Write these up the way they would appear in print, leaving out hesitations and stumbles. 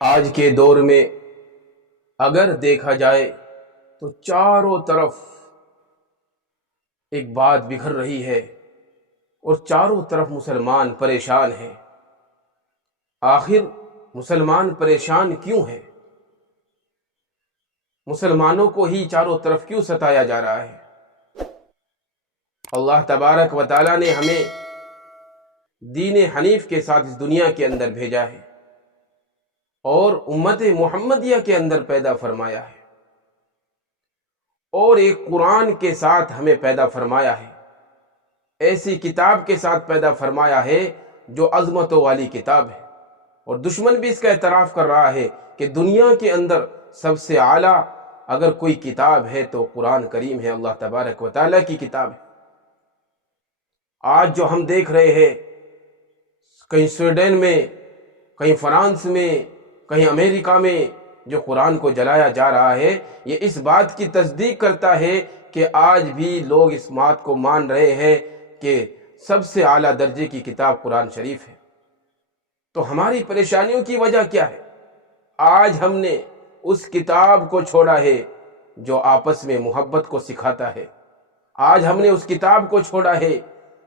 آج کے دور میں اگر دیکھا جائے تو چاروں طرف ایک بات بکھر رہی ہے اور چاروں طرف مسلمان پریشان ہیں۔ آخر مسلمان پریشان کیوں ہیں؟ مسلمانوں کو ہی چاروں طرف کیوں ستایا جا رہا ہے؟ اللہ تبارک و تعالیٰ نے ہمیں دین حنیف کے ساتھ اس دنیا کے اندر بھیجا ہے اور امت محمدیہ کے اندر پیدا فرمایا ہے، اور ایک قرآن کے ساتھ ہمیں پیدا فرمایا ہے، ایسی کتاب کے ساتھ پیدا فرمایا ہے جو عظمتوں والی کتاب ہے۔ اور دشمن بھی اس کا اعتراف کر رہا ہے کہ دنیا کے اندر سب سے اعلیٰ اگر کوئی کتاب ہے تو قرآن کریم ہے، اللہ تبارک و تعالیٰ کی کتاب ہے۔ آج جو ہم دیکھ رہے ہیں، کہیں سویڈن میں، کہیں فرانس میں، کہیں امریکہ میں جو قرآن کو جلایا جا رہا ہے، یہ اس بات کی تصدیق کرتا ہے کہ آج بھی لوگ اس بات کو مان رہے ہیں کہ سب سے اعلیٰ درجے کی کتاب قرآن شریف ہے۔ تو ہماری پریشانیوں کی وجہ کیا ہے؟ آج ہم نے اس کتاب کو چھوڑا ہے جو آپس میں محبت کو سکھاتا ہے۔ آج ہم نے اس کتاب کو چھوڑا ہے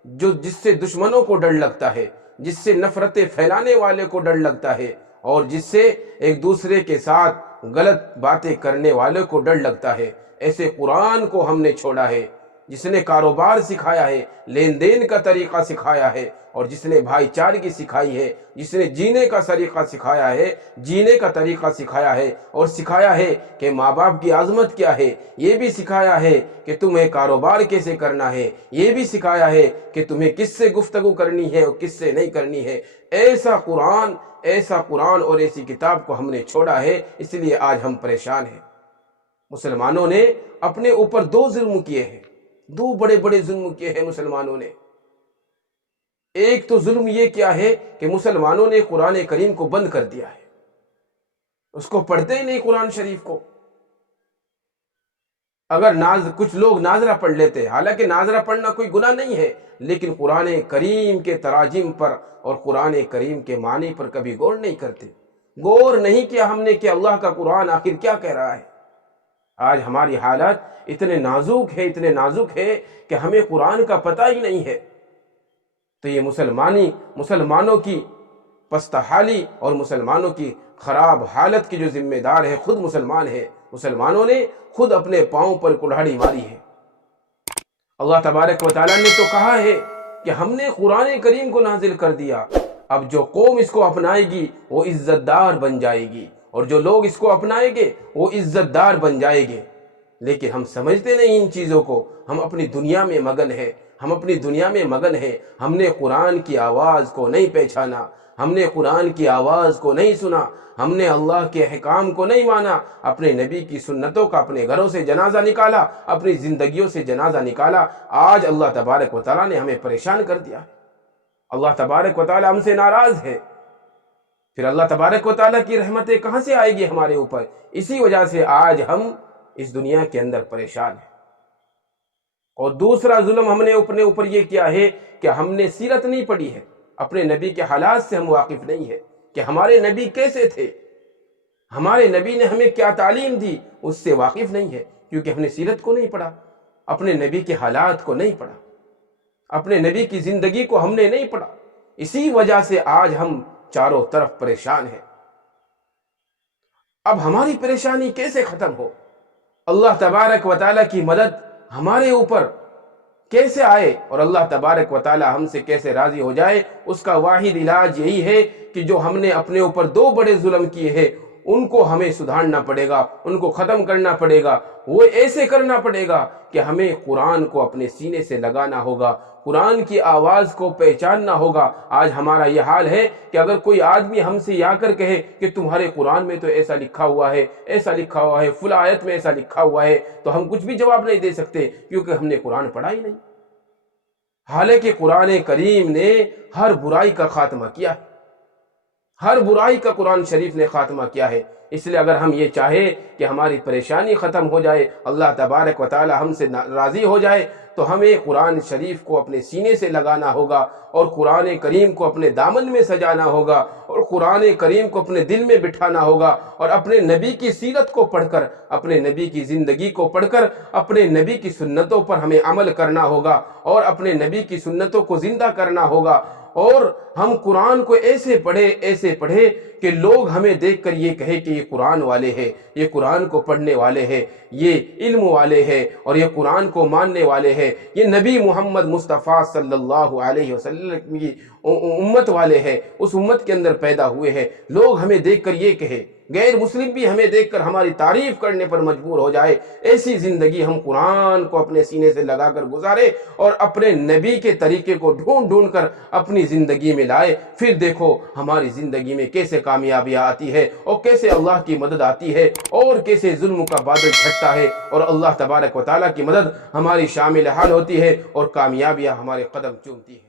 جس سے دشمنوں کو ڈر لگتا ہے، جس سے نفرتیں پھیلانے والے کو ڈر لگتا ہے، اور جس سے ایک دوسرے کے ساتھ غلط باتیں کرنے والے کو ڈر لگتا ہے۔ ایسے قرآن کو ہم نے چھوڑا ہے جس نے کاروبار سکھایا ہے، لین دین کا طریقہ سکھایا ہے، اور جس نے بھائی چارگی سکھائی ہے، جس نے جینے کا طریقہ سکھایا ہے، جینے کا طریقہ سکھایا ہے، اور سکھایا ہے کہ ماں باپ کی عظمت کیا ہے، یہ بھی سکھایا ہے کہ تمہیں کاروبار کیسے کرنا ہے، یہ بھی سکھایا ہے کہ تمہیں کس سے گفتگو کرنی ہے اور کس سے نہیں کرنی ہے۔ ایسا قرآن اور ایسی کتاب کو ہم نے چھوڑا ہے، اس لیے آج ہم پریشان ہیں۔ مسلمانوں نے اپنے اوپر دو ظلم کیے ہیں، دو بڑے بڑے ظلم کیے ہیں مسلمانوں نے۔ ایک تو ظلم یہ کیا ہے کہ مسلمانوں نے قرآن کریم کو بند کر دیا ہے، اس کو پڑھتے ہی نہیں قرآن شریف کو۔ اگر کچھ لوگ ناظرہ پڑھ لیتے، حالانکہ ناظرہ پڑھنا کوئی گناہ نہیں ہے، لیکن قرآن کریم کے تراجم پر اور قرآن کریم کے معنی پر کبھی غور نہیں کرتے۔ غور نہیں کیا ہم نے کہ اللہ کا قرآن آخر کیا کہہ رہا ہے۔ آج ہماری حالت اتنے نازک ہے کہ ہمیں قرآن کا پتہ ہی نہیں ہے۔ تو یہ مسلمانوں کی پست حالی اور مسلمانوں کی خراب حالت کی جو ذمہ دار ہے خود مسلمان ہے۔ مسلمانوں نے خود اپنے پاؤں پر کلہاڑی ماری ہے۔ اللہ تبارک و تعالیٰ نے تو کہا ہے کہ ہم نے قرآن کریم کو نازل کر دیا، اب جو قوم اس کو اپنائے گی وہ عزت دار بن جائے گی، اور جو لوگ اس کو اپنائیں گے وہ عزت دار بن جائے گے۔ لیکن ہم سمجھتے نہیں ان چیزوں کو، ہم اپنی دنیا میں مگن ہیں۔ ہم نے قرآن کی آواز کو نہیں پہچانا، ہم نے قرآن کی آواز کو نہیں سنا، ہم نے اللہ کے احکام کو نہیں مانا، اپنے نبی کی سنتوں کا اپنے گھروں سے جنازہ نکالا، اپنی زندگیوں سے جنازہ نکالا۔ آج اللہ تبارک و تعالیٰ نے ہمیں پریشان کر دیا۔ اللہ تبارک و تعالیٰ ہم سے ناراض ہے، پھر اللہ تبارک و تعالیٰ کی رحمتیں کہاں سے آئے گی ہمارے اوپر؟ اسی وجہ سے آج ہم اس دنیا کے اندر پریشان ہیں۔ اور دوسرا ظلم ہم نے اپنے اوپر یہ کیا ہے کہ ہم نے سیرت نہیں پڑھی ہے، اپنے نبی کے حالات سے ہم واقف نہیں ہے کہ ہمارے نبی کیسے تھے، ہمارے نبی نے ہمیں کیا تعلیم دی، اس سے واقف نہیں ہے، کیونکہ ہم نے سیرت کو نہیں پڑھا، اپنے نبی کے حالات کو نہیں پڑھا، اپنے نبی کی زندگی کو ہم نے نہیں پڑھا۔ اسی وجہ سے آج ہم چاروں طرف پریشان ہیں۔ اب ہماری پریشانی کیسے ختم ہو؟ اللہ تبارک و تعالیٰ کی مدد ہمارے اوپر کیسے آئے اور اللہ تبارک و تعالیٰ ہم سے کیسے راضی ہو جائے؟ اس کا واحد علاج یہی ہے کہ جو ہم نے اپنے اوپر دو بڑے ظلم کیے ہیں ان کو ہمیں سدھارنا پڑے گا، ان کو ختم کرنا پڑے گا۔ وہ ایسے کرنا پڑے گا کہ ہمیں قرآن کو اپنے سینے سے لگانا ہوگا، قرآن کی آواز کو پہچاننا ہوگا۔ آج ہمارا یہ حال ہے کہ اگر کوئی آدمی ہم سے آ کر کہے کہ تمہارے قرآن میں تو ایسا لکھا ہوا ہے، فلاں آیت میں ایسا لکھا ہوا ہے، تو ہم کچھ بھی جواب نہیں دے سکتے، کیونکہ ہم نے قرآن پڑھا ہی نہیں۔ حالانکہ قرآن کریم نے ہر برائی کا خاتمہ کیا ہے، ہر برائی کا قرآن شریف نے خاتمہ کیا ہے۔ اس لیے اگر ہم یہ چاہیں کہ ہماری پریشانی ختم ہو جائے، اللہ تبارک و تعالی ہم سے راضی ہو جائے، تو ہمیں قرآن شریف کو اپنے سینے سے لگانا ہوگا اور قرآن کریم کو اپنے دامن میں سجانا ہوگا اور قرآن کریم کو اپنے دل میں بٹھانا ہوگا اور اپنے نبی کی سیرت کو پڑھ کر، اپنے نبی کی زندگی کو پڑھ کر اپنے نبی کی سنتوں پر ہمیں عمل کرنا ہوگا اور اپنے نبی کی سنتوں کو زندہ کرنا ہوگا۔ اور ہم قرآن کو ایسے پڑھے کہ لوگ ہمیں دیکھ کر یہ کہے کہ یہ قرآن والے ہیں، یہ قرآن کو پڑھنے والے ہیں، یہ علم والے ہیں اور یہ قرآن کو ماننے والے ہیں، یہ نبی محمد مصطفیٰ صلی اللہ علیہ وسلم کی امت والے ہیں، اس امت کے اندر پیدا ہوئے ہیں۔ لوگ ہمیں دیکھ کر یہ کہے، غیر مسلم بھی ہمیں دیکھ کر ہماری تعریف کرنے پر مجبور ہو جائے۔ ایسی زندگی ہم قرآن کو اپنے سینے سے لگا کر گزارے اور اپنے نبی کے طریقے کو ڈھونڈ کر اپنی زندگی میں لائے۔ پھر دیکھو ہماری زندگی میں کیسے کامیابیاں آتی ہے اور کیسے اللہ کی مدد آتی ہے اور کیسے ظلم کا بادل چھٹتا ہے اور اللہ تبارک و تعالیٰ کی مدد ہماری شامل حال ہوتی ہے اور کامیابیاں ہمارے قدم چومتی ہے۔